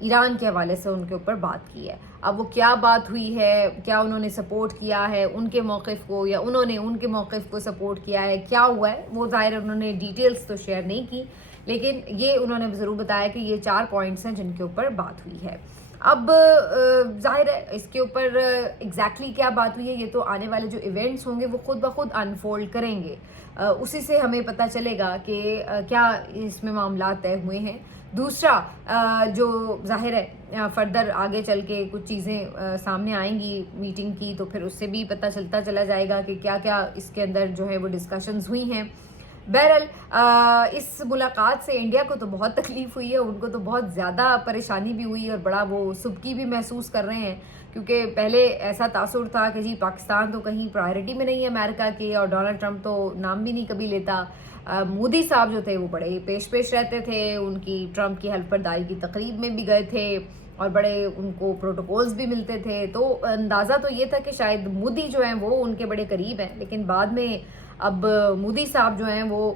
ایران کے حوالے سے ان کے اوپر بات کی ہے. اب وہ کیا بات ہوئی ہے, کیا انہوں نے سپورٹ کیا ہے ان کے موقف کو, یا انہوں نے ان کے موقف کو سپورٹ کیا ہے, کیا ہوا ہے وہ ظاہر انہوں نے ڈیٹیلز تو شیئر نہیں کی, لیکن یہ انہوں نے ضرور بتایا کہ یہ 4 پوائنٹس ہیں جن کے اوپر بات ہوئی ہے. اب ظاہر ہے اس کے اوپر ایگزیکٹلی کیا بات ہوئی ہے یہ تو آنے والے جو ایونٹس ہوں گے وہ خود بخود انفولڈ کریں گے, اسی سے ہمیں پتہ چلے گا کہ کیا اس میں معاملات طے ہوئے ہیں. دوسرا جو ظاہر ہے فردر آگے چل کے کچھ چیزیں سامنے آئیں گی میٹنگ کی, تو پھر اس سے بھی پتہ چلا جائے گا کہ کیا کیا اس کے اندر جو ہے وہ ڈسکشنز ہوئی ہیں. بہرحال اس ملاقات سے انڈیا کو تو بہت تکلیف ہوئی ہے, ان کو تو بہت زیادہ پریشانی بھی ہوئی اور بڑا وہ سبکی بھی محسوس کر رہے ہیں, کیونکہ پہلے ایسا تاثر تھا کہ جی پاکستان تو کہیں پرائرٹی میں نہیں ہے امریکہ کے, اور ڈونلڈ ٹرمپ تو نام بھی نہیں کبھی لیتا. مودی صاحب جو تھے وہ بڑے پیش رہتے تھے, ان کی ٹرمپ کی حلف برداری کی تقریب میں بھی گئے تھے اور بڑے ان کو پروٹوکولز بھی ملتے تھے, تو اندازہ تو یہ تھا کہ شاید مودی جو ہیں وہ ان کے بڑے قریب ہیں. لیکن بعد میں اب مودی صاحب جو ہیں وہ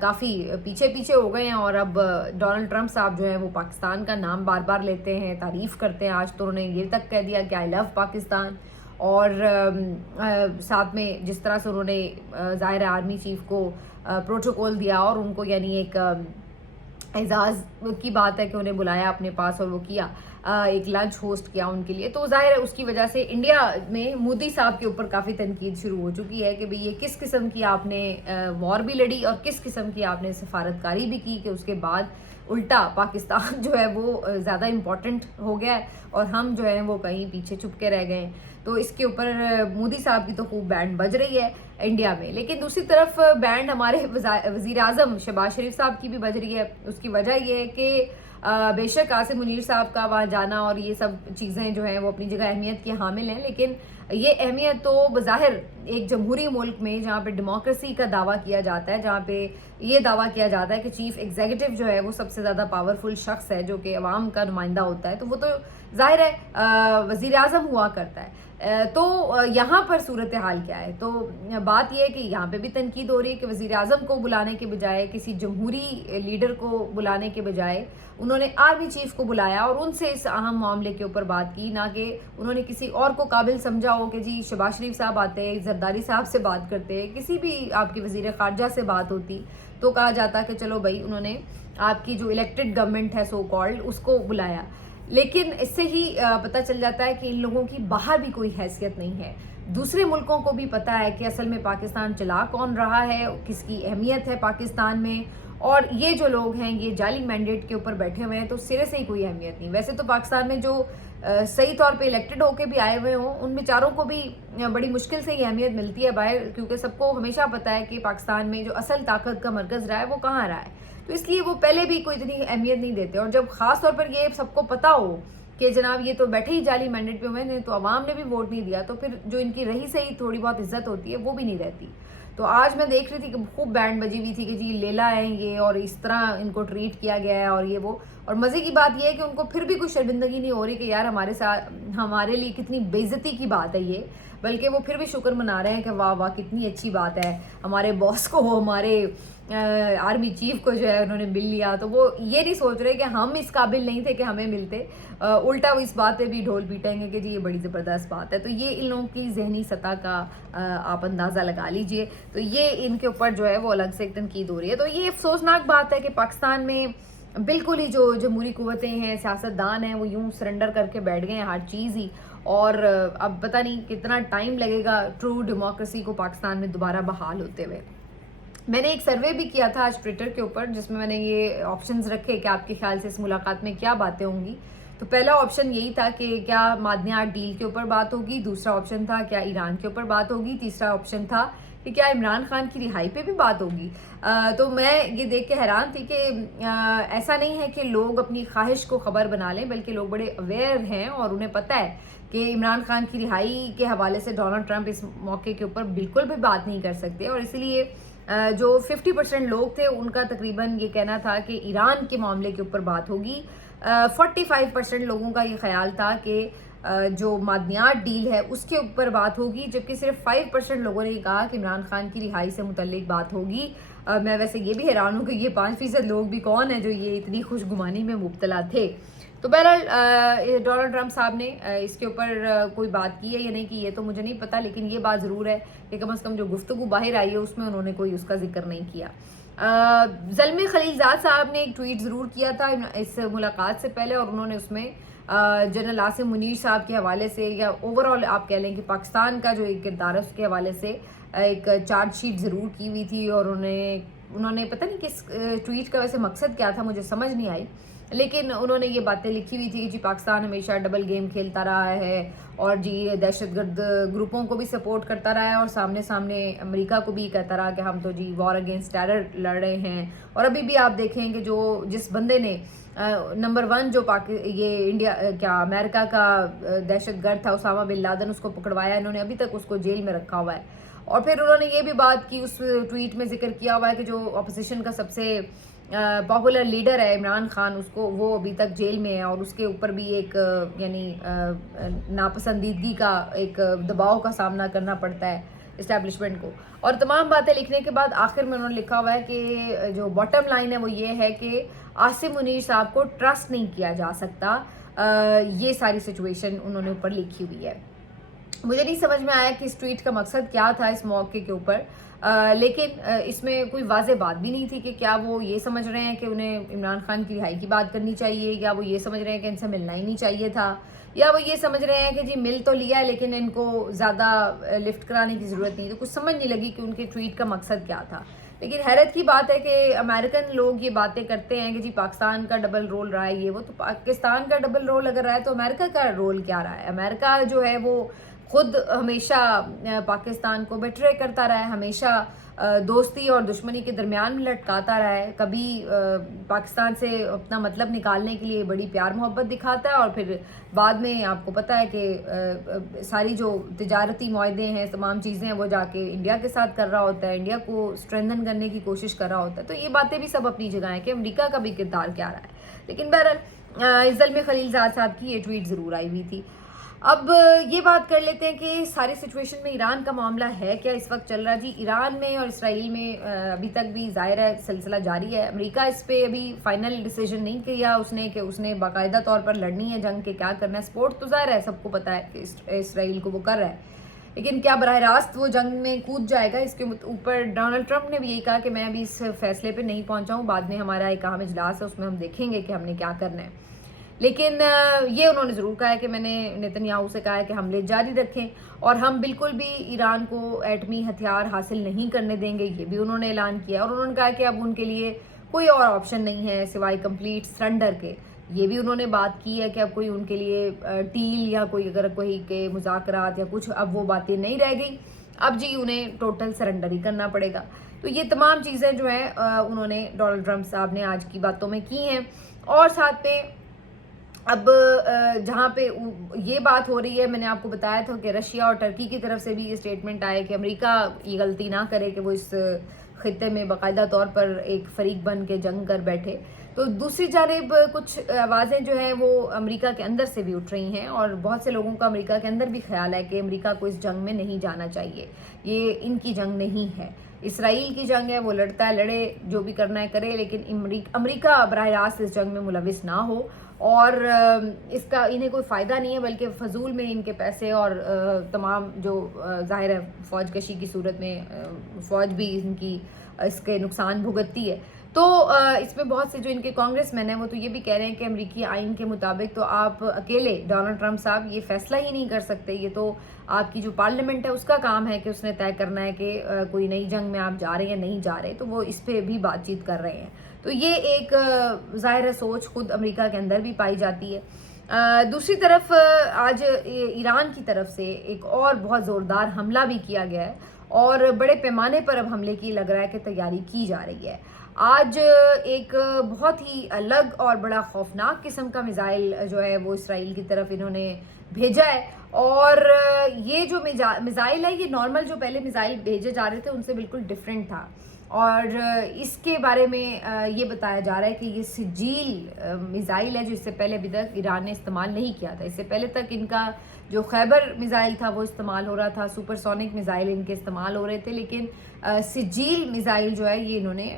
کافی پیچھے ہو گئے ہیں, اور اب ڈونلڈ ٹرمپ صاحب جو ہیں وہ پاکستان کا نام بار بار لیتے ہیں, تعریف کرتے ہیں. آج تو انہوں نے یہ تک کہہ دیا کہ آئی لو پاکستان, اور ساتھ میں جس طرح سے انہوں نے ظاہر آرمی چیف کو پروٹوکول دیا اور ان کو یعنی ایک اعزاز کی بات ہے کہ انہیں بلایا اپنے پاس اور وہ کیا, ایک لنچ ہوسٹ کیا ان کے لیے, تو ظاہر ہے اس کی وجہ سے انڈیا میں مودی صاحب کے اوپر کافی تنقید شروع ہو چکی ہے کہ بھئی یہ کس قسم کی آپ نے وار بھی لڑی اور کس قسم کی آپ نے سفارتکاری بھی کی کہ اس کے بعد الٹا پاکستان جو ہے وہ زیادہ امپورٹنٹ ہو گیا ہے اور ہم جو ہیں وہ کہیں پیچھے چھپ کے رہ گئے ہیں. تو اس کے اوپر مودی صاحب کی تو خوب بینڈ بج رہی ہے انڈیا میں, لیکن دوسری طرف بینڈ ہمارے وزیر اعظم شہباز شریف صاحب کی بھی بج رہی ہے. اس کی وجہ یہ ہے کہ بے شک عاصم منیر صاحب کا وہاں جانا اور یہ سب چیزیں جو ہیں وہ اپنی جگہ اہمیت کی حامل ہیں, لیکن یہ اہمیت تو بظاہر ایک جمہوری ملک میں جہاں پہ ڈیموکریسی کا دعویٰ کیا جاتا ہے, جہاں پہ یہ دعویٰ کیا جاتا ہے کہ چیف ایگزیکٹو جو ہے وہ سب سے زیادہ پاورفل شخص ہے جو کہ عوام کا نمائندہ ہوتا ہے, تو وہ تو ظاہر ہے وزیر اعظم ہوا کرتا ہے. تو یہاں پر صورتحال کیا ہے, تو بات یہ ہے کہ یہاں پہ بھی تنقید ہو رہی ہے کہ وزیر اعظم کو بلانے کے بجائے, کسی جمہوری لیڈر کو بلانے کے بجائے انہوں نے آرمی چیف کو بلایا اور ان سے اس اہم معاملے کے اوپر بات کی, نہ کہ انہوں نے کسی اور کو قابل سمجھا ہو کہ جی شہباز شریف صاحب آتے, زرداری صاحب سے بات کرتے, کسی بھی آپ کی وزیر خارجہ سے بات ہوتی تو کہا جاتا کہ چلو بھائی انہوں نے آپ کی جو الیکٹڈ گورنمنٹ ہے سو کالڈ اس کو بلایا. لیکن اس سے ہی پتہ چل جاتا ہے کہ ان لوگوں کی باہر بھی کوئی حیثیت نہیں ہے. دوسرے ملکوں کو بھی پتہ ہے کہ اصل میں پاکستان چلا کون رہا ہے, کس کی اہمیت ہے پاکستان میں, اور یہ جو لوگ ہیں یہ جعلی مینڈیٹ کے اوپر بیٹھے ہوئے ہیں تو سرے سے ہی کوئی اہمیت نہیں. ویسے تو پاکستان میں جو صحیح طور پہ الیکٹڈ ہو کے بھی آئے ہوئے ہوں ان بیچاروں کو بھی بڑی مشکل سے یہ اہمیت ملتی ہے باہر, کیونکہ سب کو ہمیشہ پتہ ہے کہ پاکستان میں جو اصل طاقت کا مرکز رہا ہے وہ کہاں رہا ہے, تو اس لیے وہ پہلے بھی کوئی اتنی اہمیت نہیں دیتے. اور جب خاص طور پر یہ سب کو پتہ ہو کہ جناب یہ تو بیٹھے ہی جعلی مینڈیٹ پہ ہوئے ہیں تو عوام نے بھی ووٹ نہیں دیا, تو پھر جو ان کی رہی سہی تھوڑی بہت عزت ہوتی ہے وہ بھی نہیں رہتی. تو آج میں دیکھ رہی تھی کہ خوب بینڈ بجی ہوئی تھی کہ جی لیلا ہے یہ اور اس طرح ان کو ٹریٹ کیا گیا ہے اور یہ وہ, اور مزے کی بات یہ ہے کہ ان کو پھر بھی کوئی شرمندگی نہیں ہو رہی کہ یار ہمارے ساتھ ہمارے لیے کتنی بے عزتی کی بات ہے یہ, بلکہ وہ پھر بھی شکر منا رہے ہیں کہ واہ واہ کتنی اچھی بات ہے, ہمارے باس کو ہمارے آرمی چیف کو جو ہے انہوں نے مل لیا. تو وہ یہ نہیں سوچ رہے کہ ہم اس قابل نہیں تھے کہ ہمیں ملتے, الٹا وہ اس بات پہ بھی ڈھول پیٹیں گے کہ جی یہ بڑی زبردست بات ہے. تو یہ ان لوگوں کی ذہنی سطح کا آپ اندازہ لگا لیجئے. تو یہ ان کے اوپر جو ہے وہ الگ سے ایک تنقید ہو رہی ہے. تو یہ افسوسناک بات ہے کہ پاکستان میں بالکل ہی جو جمہوری قوتیں ہیں, سیاستدان ہیں, وہ یوں سرنڈر کر کے بیٹھ گئے ہیں ہر چیز ہی, اور اب پتہ نہیں کتنا ٹائم لگے گا ٹرو ڈیموکریسی کو پاکستان میں دوبارہ بحال ہوتے ہوئے. میں نے ایک سروے بھی کیا تھا آج ٹویٹر کے اوپر جس میں نے یہ آپشنز رکھے کہ آپ کے خیال سے اس ملاقات میں کیا باتیں ہوں گی. تو پہلا آپشن یہی تھا کہ کیا معدنیات ڈیل کے اوپر بات ہوگی, دوسرا آپشن تھا کیا ایران کے اوپر بات ہوگی, تیسرا آپشن تھا کہ کیا عمران خان کی رہائی پہ بھی بات ہوگی. تو میں یہ دیکھ کے حیران تھی کہ ایسا نہیں ہے کہ لوگ اپنی خواہش کو خبر بنا لیں, بلکہ لوگ بڑے اویئر ہیں اور انہیں پتہ ہے کہ عمران خان کی رہائی کے حوالے سے ڈونلڈ ٹرمپ اس موقع کے اوپر بالکل بھی بات نہیں کر سکتے, اور اسی لیے جو 50% لوگ تھے ان کا تقریباً یہ کہنا تھا کہ ایران کے معاملے کے اوپر بات ہوگی. 45% لوگوں کا یہ خیال تھا کہ جو معدنیات ڈیل ہے اس کے اوپر بات ہوگی, جبکہ صرف 5% لوگوں نے یہ کہا کہ عمران خان کی رہائی سے متعلق بات ہوگی. میں ویسے یہ بھی حیران ہوں کہ یہ 5% لوگ بھی کون ہیں جو یہ اتنی خوش گمانی میں مبتلا تھے. تو بہرحال ڈونلڈ ٹرمپ صاحب نے اس کے اوپر کوئی بات کی ہے یا نہیں کی ہے تو مجھے نہیں پتا، لیکن یہ بات ضرور ہے کہ کم از کم جو گفتگو باہر آئی ہے اس میں انہوں نے کوئی اس کا ذکر نہیں کیا. زلمے خلیل زاد صاحب نے ایک ٹویٹ ضرور کیا تھا اس ملاقات سے پہلے، اور انہوں نے اس میں جنرل عاصم منیر صاحب کے حوالے سے یا اوور آل آپ کہہ لیں کہ پاکستان کا جو ایک کردار ہے اس کے حوالے سے ایک چارج شیٹ ضرور کی ہوئی تھی. اور انہوں نے پتہ نہیں کس ٹویٹ کا ویسے مقصد کیا تھا مجھے سمجھ نہیں آئی، لیکن انہوں نے یہ باتیں لکھی ہوئی تھی کہ جی پاکستان ہمیشہ ڈبل گیم کھیلتا رہا ہے اور جی دہشت گرد گروپوں کو بھی سپورٹ کرتا رہا ہے اور سامنے امریکہ کو بھی کہتا رہا کہ ہم تو جی وار اگینسٹ ٹیرر لڑ رہے ہیں. اور ابھی بھی آپ دیکھیں کہ جس بندے نے نمبر 1 جو یہ انڈیا کیا امریکہ کا دہشت گرد تھا اسامہ بن لادن، اس کو پکڑوایا انہوں نے، ابھی تک اس کو جیل میں رکھا ہوا ہے. اور پھر انہوں نے یہ بھی بات کی، اس ٹویٹ میں ذکر کیا ہوا ہے کہ جو اپوزیشن کا سب سے پاپولر لیڈر ہے عمران خان، اس کو وہ ابھی تک جیل میں ہے اور اس کے اوپر بھی ایک یعنی ناپسندیدگی کا ایک دباؤ کا سامنا کرنا پڑتا ہے اسٹیبلشمنٹ کو. اور تمام باتیں لکھنے کے بعد آخر میں انہوں نے لکھا ہوا ہے کہ جو باٹم لائن ہے وہ یہ ہے کہ عاصم منیر صاحب کو ٹرسٹ نہیں کیا جا سکتا. یہ ساری سچویشن انہوں نے اوپر لکھی ہوئی ہے. مجھے نہیں سمجھ میں آیا کہ اس ٹویٹ کا مقصد کیا تھا اس موقع کے اوپر، لیکن اس میں کوئی واضح بات بھی نہیں تھی کہ کیا وہ یہ سمجھ رہے ہیں کہ انہیں عمران خان کی رہائی کی بات کرنی چاہیے، یا وہ یہ سمجھ رہے ہیں کہ ان سے ملنا ہی نہیں چاہیے تھا، یا وہ یہ سمجھ رہے ہیں کہ جی مل تو لیا ہے لیکن ان کو زیادہ لفٹ کرانے کی ضرورت نہیں. تو کچھ سمجھ نہیں لگی کہ ان کے ٹویٹ کا مقصد کیا تھا. لیکن حیرت کی بات ہے کہ امریکن لوگ یہ باتیں کرتے ہیں کہ جی پاکستان کا ڈبل رول رہا ہے، یہ وہ تو پاکستان کا ڈبل رول اگر رہا ہے تو امریکہ کا رول کیا رہا ہے؟ امریکہ جو ہے وہ خود ہمیشہ پاکستان کو بیٹرے کرتا رہا ہے، ہمیشہ دوستی اور دشمنی کے درمیان میں لٹکاتا رہا ہے. کبھی پاکستان سے اپنا مطلب نکالنے کے لیے بڑی پیار محبت دکھاتا ہے اور پھر بعد میں آپ کو پتہ ہے کہ ساری جو تجارتی معاہدے ہیں تمام چیزیں ہیں وہ جا کے انڈیا کے ساتھ کر رہا ہوتا ہے، انڈیا کو اسٹرینتھن کرنے کی کوشش کر رہا ہوتا ہے. تو یہ باتیں بھی سب اپنی جگہ ہیں کہ امریکہ کا بھی کردار کیا رہا ہے. لیکن بہرحال زلمے خلیل زاد صاحب کی یہ ٹویٹ ضرور آئی ہوئی تھی. اب یہ بات کر لیتے ہیں کہ ساری سچویشن میں ایران کا معاملہ ہے کیا اس وقت چل رہا ہے. جی ایران میں اور اسرائیل میں ابھی تک بھی ظاہر ہے سلسلہ جاری ہے. امریکہ اس پہ ابھی فائنل ڈیسیجن نہیں کیا اس نے کہ اس نے باقاعدہ طور پر لڑنی ہے جنگ کے کیا کرنا ہے. سپورٹ تو ظاہر ہے سب کو پتہ ہے کہ اسرائیل کو وہ کر رہا ہے، لیکن کیا براہ راست وہ جنگ میں کود جائے گا؟ اس کے اوپر ڈونلڈ ٹرمپ نے بھی یہی کہا کہ میں ابھی اس فیصلے پہ نہیں پہنچا ہوں، بعد میں ہمارا ایک اہم اجلاس ہے اس میں ہم دیکھیں گے کہ ہم نے کیا کرنا ہے. لیکن یہ انہوں نے ضرور کہا ہے کہ میں نے نیتن یاہو سے کہا ہے کہ حملے جاری رکھیں اور ہم بالکل بھی ایران کو ایٹمی ہتھیار حاصل نہیں کرنے دیں گے، یہ بھی انہوں نے اعلان کیا. اور انہوں نے کہا کہ اب ان کے لیے کوئی اور آپشن نہیں ہے سوائے کمپلیٹ سرنڈر کے. یہ بھی انہوں نے بات کی ہے کہ اب کوئی ان کے لیے ڈیل یا کوئی اگر کوئی کے مذاکرات یا کچھ اب وہ باتیں نہیں رہ گئی، اب جی انہیں ٹوٹل سرنڈر ہی کرنا پڑے گا. تو یہ تمام چیزیں جو ہیں انہوں نے ڈونلڈ ٹرمپ صاحب نے آج کی باتوں میں کی ہیں. اور ساتھ پہ اب جہاں پہ یہ بات ہو رہی ہے، میں نے آپ کو بتایا تھا کہ رشیا اور ٹرکی کی طرف سے بھی یہ اسٹیٹمنٹ آئے کہ امریکہ یہ غلطی نہ کرے کہ وہ اس خطے میں باقاعدہ طور پر ایک فریق بن کے جنگ کر بیٹھے. تو دوسری جانب کچھ آوازیں جو ہیں وہ امریکہ کے اندر سے بھی اٹھ رہی ہیں اور بہت سے لوگوں کا امریکہ کے اندر بھی خیال ہے کہ امریکہ کو اس جنگ میں نہیں جانا چاہیے. یہ ان کی جنگ نہیں ہے، اسرائیل کی جنگ ہے، وہ لڑتا ہے لڑے، جو بھی کرنا ہے کرے، لیکن امریکہ براہ راست اس جنگ میں ملوث نہ ہو. اور اس کا انہیں کوئی فائدہ نہیں ہے بلکہ فضول میں ان کے پیسے اور تمام جو ظاہر ہے فوج کشی کی صورت میں فوج بھی ان کی اس کے نقصان بھگتتی ہے. تو اس میں بہت سے جو ان کے کانگریس مین ہیں وہ تو یہ بھی کہہ رہے ہیں کہ امریکی آئین کے مطابق تو آپ اکیلے ڈونلڈ ٹرمپ صاحب یہ فیصلہ ہی نہیں کر سکتے، یہ تو آپ کی جو پارلیمنٹ ہے اس کا کام ہے کہ اس نے طے کرنا ہے کہ کوئی نئی جنگ میں آپ جا رہے ہیں یا نہیں جا رہے. تو وہ اس پہ بھی بات چیت کر رہے ہیں. تو یہ ایک ظاہر سوچ خود امریکہ کے اندر بھی پائی جاتی ہے. دوسری طرف آج ایران کی طرف سے ایک اور بہت زوردار حملہ بھی کیا گیا ہے اور بڑے پیمانے پر اب حملے کی لگ رہا ہے کہ تیاری کی جا رہی ہے. آج ایک بہت ہی الگ اور بڑا خوفناک قسم کا میزائل جو ہے وہ اسرائیل کی طرف انہوں نے بھیجا ہے. اور یہ جو میزائل ہے یہ نارمل جو پہلے میزائل بھیجے جا رہے تھے ان سے بالکل ڈیفرنٹ تھا. اور اس کے بارے میں یہ بتایا جا رہا ہے کہ یہ سجیل میزائل ہے جو اس سے پہلے ابھی تک ایران نے استعمال نہیں کیا تھا. اس سے پہلے تک ان کا جو خیبر میزائل تھا وہ استعمال ہو رہا تھا، سپر سونک میزائل ان کے استعمال ہو رہے تھے، لیکن سجیل میزائل جو ہے یہ انہوں نے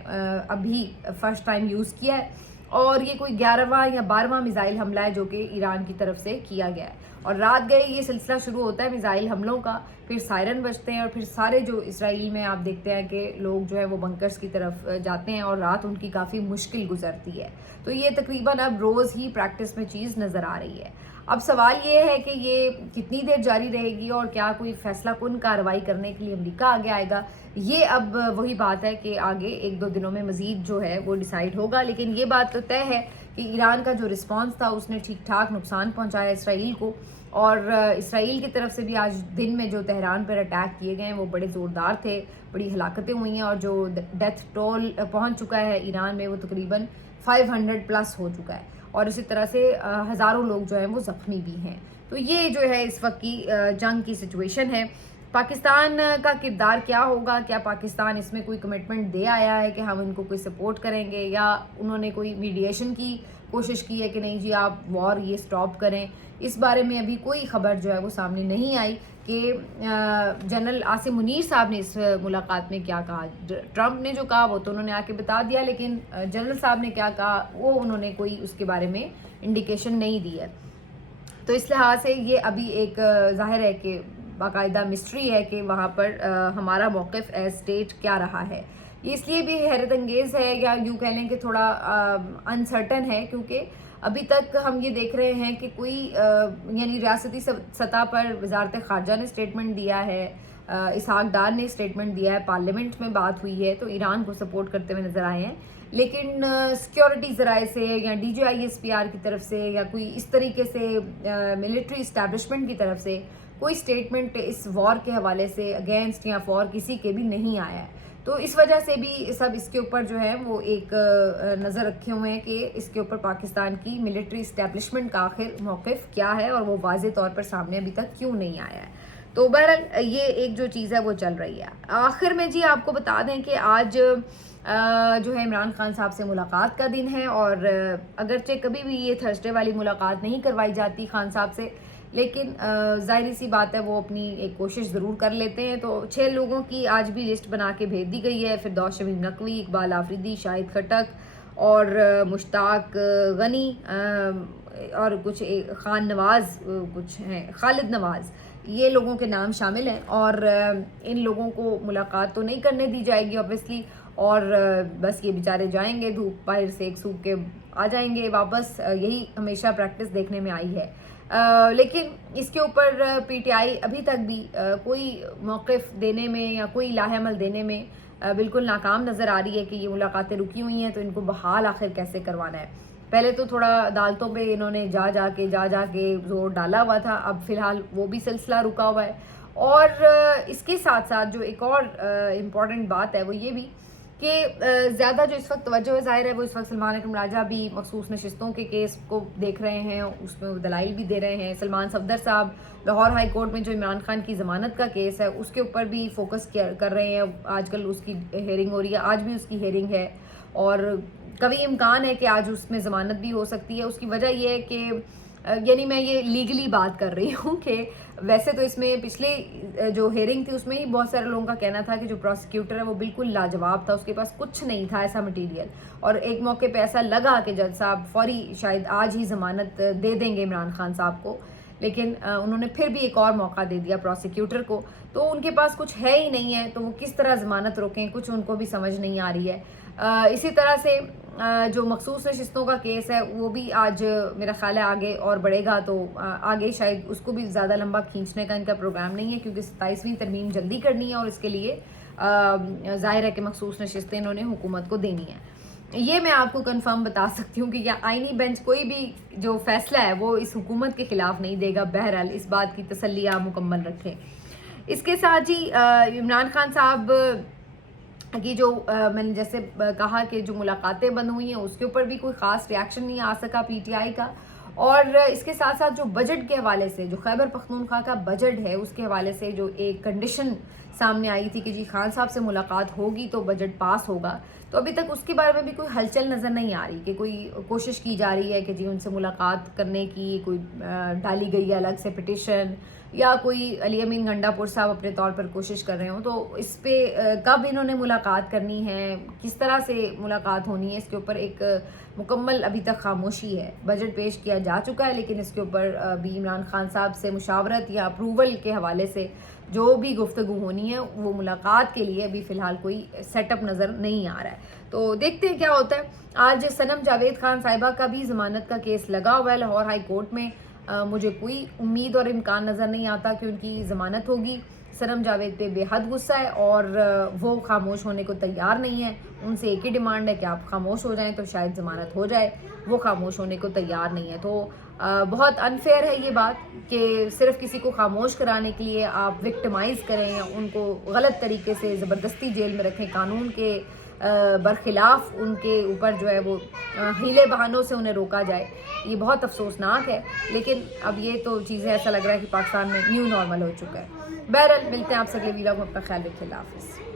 ابھی فرسٹ ٹائم یوز کیا ہے. اور یہ کوئی 11واں یا 12واں میزائل حملہ ہے جو کہ ایران کی طرف سے کیا گیا ہے. اور رات گئے یہ سلسلہ شروع ہوتا ہے میزائل حملوں کا, پھر سائرن بجتے ہیں اور پھر سارے جو اسرائیل میں آپ دیکھتے ہیں کہ لوگ جو ہے وہ بنکرز کی طرف جاتے ہیں اور رات ان کی کافی مشکل گزرتی ہے. تو یہ تقریباً اب روز ہی پریکٹس میں چیز نظر آ رہی ہے. اب سوال یہ ہے کہ یہ کتنی دیر جاری رہے گی اور کیا کوئی فیصلہ کن کارروائی کرنے کے لیے امریکہ آگے آئے گا. یہ اب وہی بات ہے کہ آگے 1-2 دنوں میں مزید جو ہے وہ ڈیسائیڈ ہوگا. لیکن یہ بات تو طے ہے کہ ایران کا جو رسپانس تھا اس نے ٹھیک ٹھاک نقصان پہنچایا اسرائیل کو, اور اسرائیل کی طرف سے بھی آج دن میں جو تہران پر اٹیک کیے گئے ہیں وہ بڑے زوردار تھے, بڑی ہلاکتیں ہوئی ہیں, اور جو ڈیتھ ٹول پہنچ چکا ہے ایران میں وہ تقریباً 500+ ہو چکا ہے, اور اسی طرح سے ہزاروں لوگ جو ہیں وہ زخمی بھی ہیں. تو یہ جو ہے اس وقت کی جنگ کی سچویشن ہے. پاکستان کا کردار کیا ہوگا؟ کیا پاکستان اس میں کوئی کمٹمنٹ دے آیا ہے کہ ہم ان کو کوئی سپورٹ کریں گے, یا انہوں نے کوئی میڈیشن کی کوشش کی ہے کہ نہیں جی آپ وار یہ سٹاپ کریں؟ اس بارے میں ابھی کوئی خبر جو ہے وہ سامنے نہیں آئی کہ جنرل عاصم منیر صاحب نے اس ملاقات میں کیا کہا. ٹرمپ نے جو کہا وہ تو انہوں نے آ کے بتا دیا, لیکن جنرل صاحب نے کیا کہا وہ انہوں نے کوئی اس کے بارے میں انڈیکیشن نہیں دی ہے. تو اس لحاظ سے یہ ابھی ایک ظاہر ہے کہ باقاعدہ مسٹری ہے کہ وہاں پر ہمارا موقف ایز اسٹیٹ کیا رہا ہے. یہ اس لیے بھی حیرت انگیز ہے, یا یوں کہہ لیں کہ تھوڑا انسرٹن ہے, کیونکہ ابھی تک ہم یہ دیکھ رہے ہیں کہ کوئی یعنی ریاستی سطح پر وزارت خارجہ نے اسٹیٹمنٹ دیا ہے, اسحاق ڈار نے اسٹیٹمنٹ دیا ہے, پارلیمنٹ میں بات ہوئی ہے تو ایران کو سپورٹ کرتے ہوئے نظر آئے ہیں, لیکن سیکیورٹی ذرائع سے یا DGISPR کی طرف سے یا کوئی اس طریقے سے ملٹری اسٹیبلشمنٹ کی طرف سے کوئی اسٹیٹمنٹ اس وار کے حوالے سے اگینسٹ یا فار کسی کے بھی نہیں آیا ہے. تو اس وجہ سے بھی سب اس کے اوپر جو ہے وہ ایک نظر رکھے ہوئے ہیں کہ اس کے اوپر پاکستان کی ملٹری اسٹیبلشمنٹ کا آخر موقف کیا ہے اور وہ واضح طور پر سامنے ابھی تک کیوں نہیں آیا ہے. تو بہرحال یہ ایک جو چیز ہے وہ چل رہی ہے. آخر میں جی آپ کو بتا دیں کہ آج جو ہے عمران خان صاحب سے ملاقات کا دن ہے, اور اگرچہ کبھی بھی یہ تھرسڈے والی ملاقات نہیں کروائی جاتی خان صاحب سے, لیکن ظاہری سی بات ہے وہ اپنی ایک کوشش ضرور کر لیتے ہیں. تو 6 لوگوں کی آج بھی لسٹ بنا کے بھیج دی گئی ہے. فردوس شمیم نقوی, اقبال آفریدی, شاہد خٹک اور مشتاق غنی اور کچھ خان نواز, کچھ ہیں خالد نواز, یہ لوگوں کے نام شامل ہیں. اور ان لوگوں کو ملاقات تو نہیں کرنے دی جائے گی اوبویسلی, اور بس یہ بیچارے جائیں گے دھوپ باہر سے ایک سوکھ کے آ جائیں گے واپس. یہی ہمیشہ پریکٹس دیکھنے میں آئی ہے. لیکن اس کے اوپر PTI ابھی تک بھی کوئی موقف دینے میں یا کوئی لاہ عمل دینے میں بالکل ناکام نظر آ رہی ہے کہ یہ ملاقاتیں رکی ہوئی ہیں تو ان کو بحال آخر کیسے کروانا ہے. پہلے تو تھوڑا عدالتوں پہ انہوں نے جا کے زور ڈالا ہوا تھا, اب فی الحال وہ بھی سلسلہ رکا ہوا ہے. اور اس کے ساتھ ساتھ جو ایک اور امپورٹنٹ بات ہے وہ یہ بھی کہ زیادہ جو اس وقت توجہ ظاہر ہے وہ اس وقت سلمان اکرم راجہ بھی مخصوص نشستوں کے کیس کو دیکھ رہے ہیں, اس میں دلائل بھی دے رہے ہیں. سلمان صفدر صاحب لاہور ہائی کورٹ میں جو عمران خان کی ضمانت کا کیس ہے اس کے اوپر بھی فوکس کر رہے ہیں. آج کل اس کی ہیئرنگ ہو رہی ہے, آج بھی اس کی ہیئرنگ ہے, اور کبھی امکان ہے کہ آج اس میں ضمانت بھی ہو سکتی ہے. اس کی وجہ یہ ہے کہ یعنی میں یہ لیگلی بات کر رہی ہوں کہ ویسے تو اس میں پچھلے جو ہیئرنگ تھی اس میں ہی بہت سارے لوگوں کا کہنا تھا کہ جو پروسیکیوٹر ہے وہ بالکل لاجواب تھا, اس کے پاس کچھ نہیں تھا ایسا مٹیریل, اور ایک موقع پہ ایسا لگا کہ جج صاحب فوری شاید آج ہی ضمانت دے دیں گے عمران خان صاحب کو, لیکن انہوں نے پھر بھی ایک اور موقع دے دیا پروسیکیوٹر کو. تو ان کے پاس کچھ ہے ہی نہیں ہے تو وہ کس طرح ضمانت روکیں, کچھ ان کو بھی سمجھ نہیں آ رہی ہے. اسی طرح سے جو مخصوص نشستوں کا کیس ہے وہ بھی آج میرا خیال ہے آگے اور بڑھے گا, تو آگے شاید اس کو بھی زیادہ لمبا کھینچنے کا ان کا پروگرام نہیں ہے کیونکہ 27ویں ترمیم جلدی کرنی ہے, اور اس کے لیے ظاہر ہے کہ مخصوص نشستیں انہوں نے حکومت کو دینی ہیں. یہ میں آپ کو کنفرم بتا سکتی ہوں کہ یہ آئینی بینچ کوئی بھی جو فیصلہ ہے وہ اس حکومت کے خلاف نہیں دے گا. بہرحال اس بات کی تسلی آپ مکمل رکھیں. اس کے ساتھ جی عمران خان صاحب کی جو میں نے جیسے کہا کہ جو ملاقاتیں بند ہوئی ہیں اس کے اوپر بھی کوئی خاص ریاکشن نہیں آ سکا PTI کا, اور اس کے ساتھ ساتھ جو بجٹ کے حوالے سے جو خیبر پختونخوا کا بجٹ ہے اس کے حوالے سے جو ایک کنڈیشن سامنے آئی تھی کہ جی خان صاحب سے ملاقات ہوگی تو بجٹ پاس ہوگا, تو ابھی تک اس کے بارے میں بھی کوئی ہلچل نظر نہیں آ رہی کہ کوئی کوشش کی جا رہی ہے کہ جی ان سے ملاقات کرنے کی کوئی ڈالی گئی ہے الگ سے پٹیشن یا کوئی علی امین گنڈا پور صاحب اپنے طور پر کوشش کر رہے ہوں. تو اس پہ کب انہوں نے ملاقات کرنی ہے, کس طرح سے ملاقات ہونی ہے, اس کے اوپر ایک مکمل ابھی تک خاموشی ہے. بجٹ پیش کیا جا چکا ہے لیکن اس کے اوپر ابھی عمران خان صاحب سے مشاورت یا اپروول کے حوالے سے جو بھی گفتگو ہونی ہے وہ ملاقات کے لیے ابھی فی الحال کوئی سیٹ اپ نظر نہیں آ رہا ہے. تو دیکھتے ہیں کیا ہوتا ہے. آج صنم جاوید خان صاحبہ کا بھی ضمانت کا کیس لگا ہوا ہے لاہور ہائی کورٹ میں. مجھے کوئی امید اور امکان نظر نہیں آتا کہ ان کی ضمانت ہوگی. صنم جاوید پہ بے حد غصہ ہے اور وہ خاموش ہونے کو تیار نہیں ہے. ان سے ایک ہی ڈیمانڈ ہے کہ آپ خاموش ہو جائیں تو شاید ضمانت ہو جائے. وہ خاموش ہونے کو تیار نہیں ہے. تو بہت انفیئر ہے یہ بات کہ صرف کسی کو خاموش کرانے کے لیے آپ وکٹمائز کریں یا ان کو غلط طریقے سے زبردستی جیل میں رکھیں, قانون کے برخلاف ان کے اوپر جو ہے وہ ہیلے بہانوں سے انہیں روکا جائے. یہ بہت افسوسناک ہے لیکن اب یہ تو چیزیں ایسا لگ رہا ہے کہ پاکستان میں نیو نارمل ہو چکا ہے. بہرحال ملتے ہیں آپ سے اگلے ویلاگ میں. اپنا خیال رکھیے. اللہ حافظ.